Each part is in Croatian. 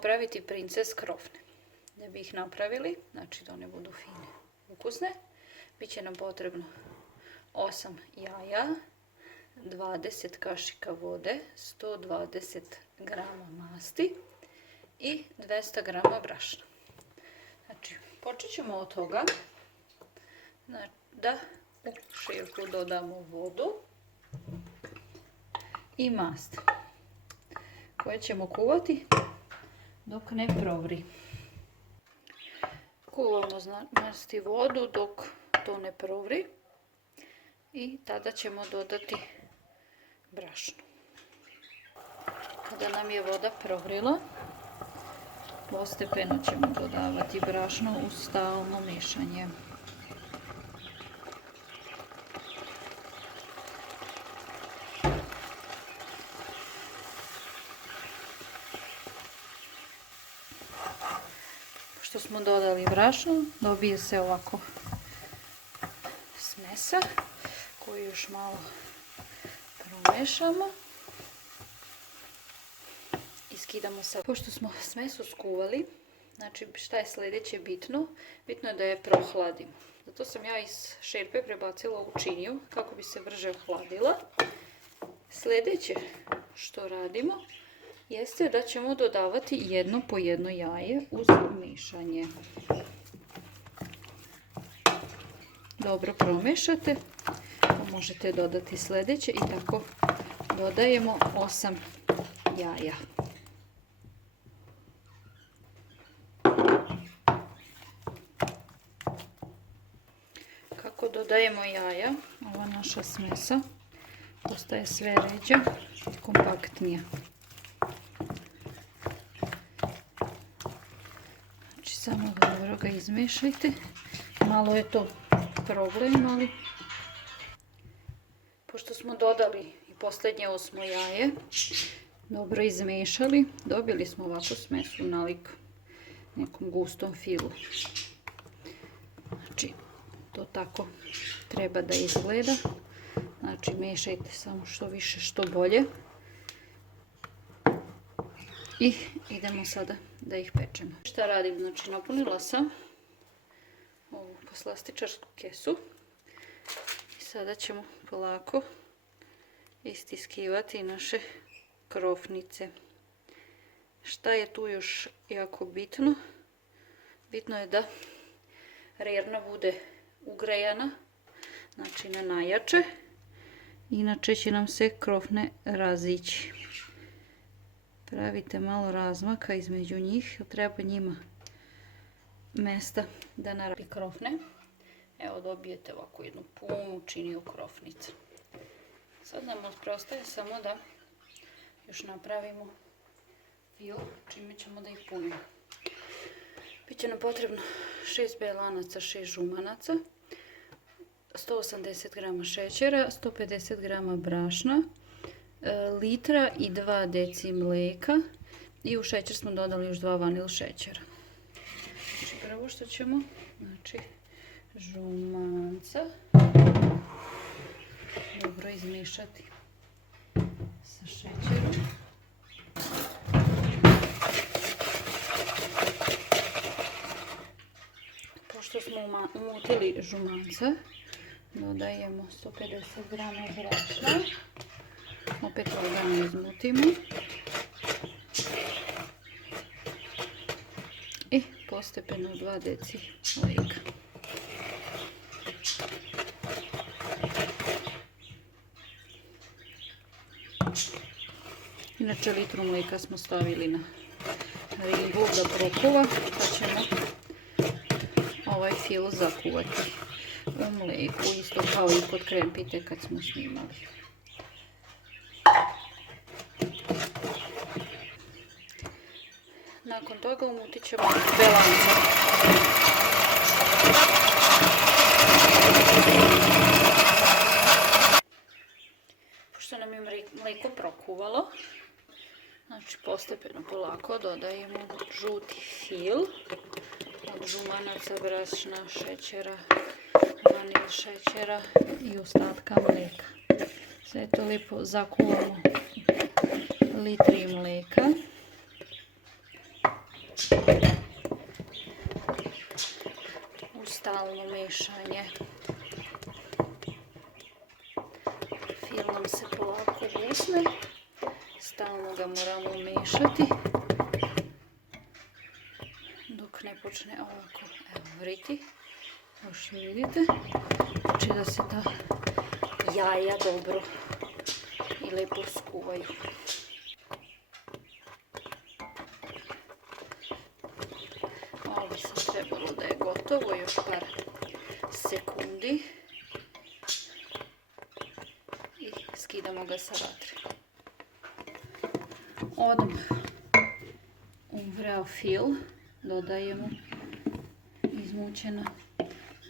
praviti princes krofne. Da bi ih napravili, znači da one budu fine, ukusne, bit će nam potrebno 8 jaja, 20 kašika vode, 120 grama masti i 200 grama brašna. Znači, počet ćemo od toga da u širku dodamo vodu i mast koje ćemo kuvati dok ne provri. Kuvamo znači vodu dok to ne provri i tada ćemo dodati brašno. Kada nam je voda provrila, postepeno ćemo dodavati brašno uz stalno mešanje. Što smo dodali brašno, dobije se ovako smesa koju još malo promešamo i skidamo sa. Pošto smo smesu skuvali, znači šta je sljedeće bitno? Bitno je da je prohladimo. Zato sam ja iz šerpe prebacila u činiju kako bi se brže ohladila. Sljedeće što radimo jeste da ćemo dodavati jedno po jedno jaje uz mešanje. Dobro promešate, možete dodati sljedeće i tako dodajemo 8 jaja. Kako dodajemo jaja, ova naša smesa postaje sve ređa i kompaktnija. Znači samo dobro ga izmešajte. Malo je to problem, ali pošto smo dodali i posljednje 8 jaje, dobro izmešali, dobili smo ovakvu smesu nalik nekom gustom filu. Znači, to tako treba da izgleda. Znači, mešajte samo što više, što bolje. I idemo sada da ih pečemo. Šta radim? Znači, napunila sam ovu poslastičarsku kesu. I sada ćemo polako istiskivati naše krofnice. Šta je tu još jako bitno? Bitno je da rerna bude ugrejana, znači na najjače. Inače će nam se krofne razići. Pravite malo razmaka između njih, treba njima mesta da narabi krofne. Evo dobijete ovako jednu punu činiju krofnica. Sad nam preostaje samo da još napravimo fil čime ćemo da ih punimo. Biće nam potrebno 6 belanaca, 6 žumanaca, 180 grama šećera, 150 grama brašna, litra i 2 deci mlijeka i u šećer smo dodali još 2 vanil šećera. Znači prvo što ćemo, znači žumanca dobro izmiješati sa šećerom. Pošto smo umutili žumanca, dodajemo 150 grama brašna. Opet lagano izmutimo. I postepeno 2 deci mlijeka. Inače litru mlijeka smo stavili na ringu da prokuva, pa ćemo ovaj fil zakuvati u mlijeku, isto kao i kod krempite kad smo snimali. Nakon toga umutit ćemo belance. Pošto nam je mlijeko prokuvalo, znači postepeno polako dodajemo žuti fil od žumanaca, brašna, šećera, vanil šećera i ostatka mlijeka. Sve to lijepo zakuvamo litri mlijeka. stalno mešanje. Fil nam se polako usne, stalno ga moramo mešati dok ne počne ovako, evo, vriti. Još je vidite, znači da se ta jaja dobro i lepo skuvaju. Ovo bi sad trebalo da je gotovo, još par sekundi i skidamo ga sa vatre. Odmah u vreo fil dodajemo izmučena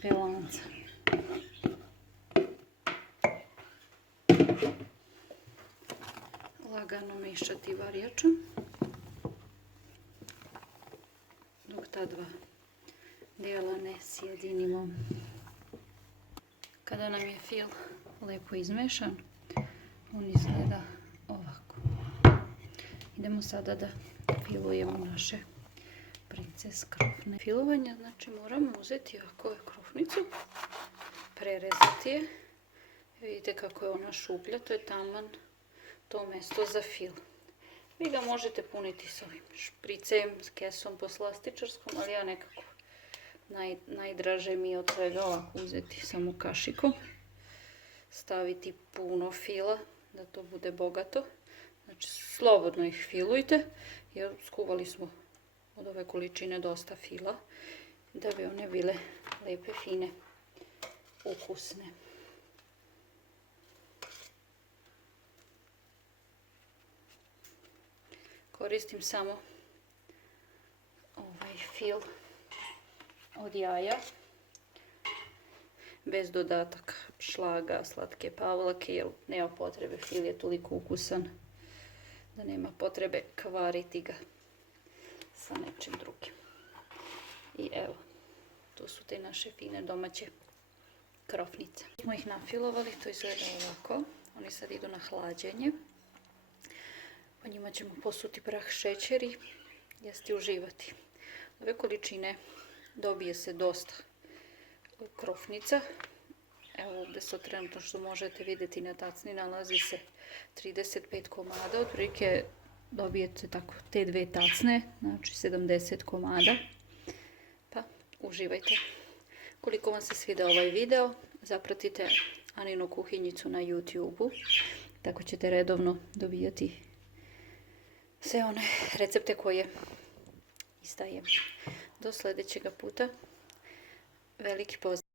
pelanca. Lagano mešati varjačom dok ta dva dijela ne sjedinimo. Kada nam je fil lepo izmešan, on izgleda ovako. Idemo sada da filujemo naše princes krofne. Filovanje znači moramo uzeti ovako krofnicu, prerezati je. Vidite kako je ona šuplja, to je taman to mjesto za fil. Vi ga možete puniti s ovim špricem, s kesom poslastičarskom, ali ja nekako najdraže mi je od svega ovako uzeti samo kašikom. Staviti puno fila, da to bude bogato. Znači slobodno ih filujte, jer skuvali smo od ove količine dosta fila, da bi one bile lepe, fine, ukusne. Koristim samo ovaj fil od jaja, bez dodataka šlaga, slatke pavlake, jer nema potrebe, fil je toliko ukusan da nema potrebe kvariti ga sa nečim drugim. I evo, to su te naše fine domaće krofnice. Smo ih nafilovali, to izgleda ovako. Oni sad idu na hlađenje. Po njima ćemo posuti prah, šećer i jesti, uživati. Ove količine dobije se dosta krofnica. Evo ovdje sad trenutno što možete vidjeti na tacni nalazi se 35 komada. Otprilike dobijete tako te dve tacne, znači 70 komada. Pa uživajte. Koliko vam se sviđa ovaj video, zapratite Aninu kuhinjicu na YouTube-u. Tako ćete redovno dobijati sve one recepte koje izdajem. Do sljedećeg puta. Veliki pozdrav.